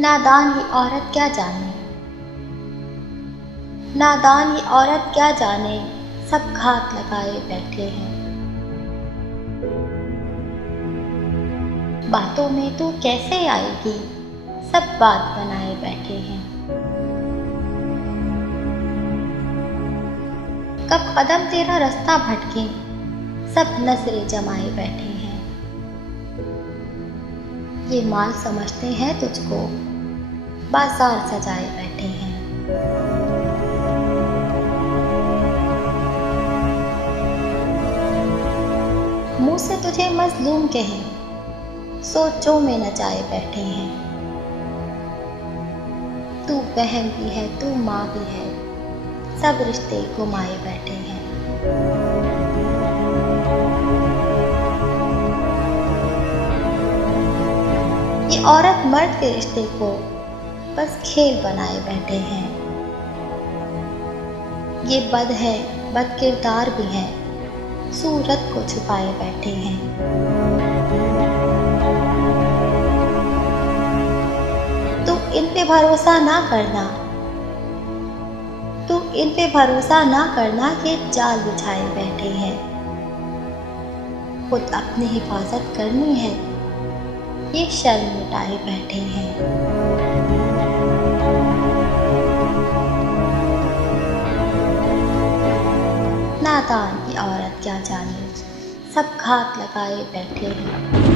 नादान ये औरत क्या जाने, नादान ये औरत क्या जाने, सब घात लगाए बैठे हैं। बातों में तू कैसे आएगी, सब बात बनाए बैठे हैं। कब कदम तेरा रास्ता भटके, सब नजरें जमाए बैठे हैं। ये माल समझते हैं तुझको, बाजार सजाए बैठे हैं। मुंह से तुझे मजलूम कहें, सोचों में नचाए बैठे हैं। तू बहन भी है, तू माँ भी है, सब रिश्ते घुमाए बैठे हैं। ये औरत मर्द के रिश्ते को बस खेल बनाए बैठे हैं। ये बद है, बद किरदार भी है, सूरत को छुपाए बैठे हैं। तू इन पे भरोसा ना करना, तू इन पे भरोसा ना करना, ये जाल बिछाए बैठे हैं। खुद अपनी हिफाजत करनी है, ये शर्म मिटाए बैठे हैं। नादान की औरत क्या जाने, सब घात लगाए बैठे हैं।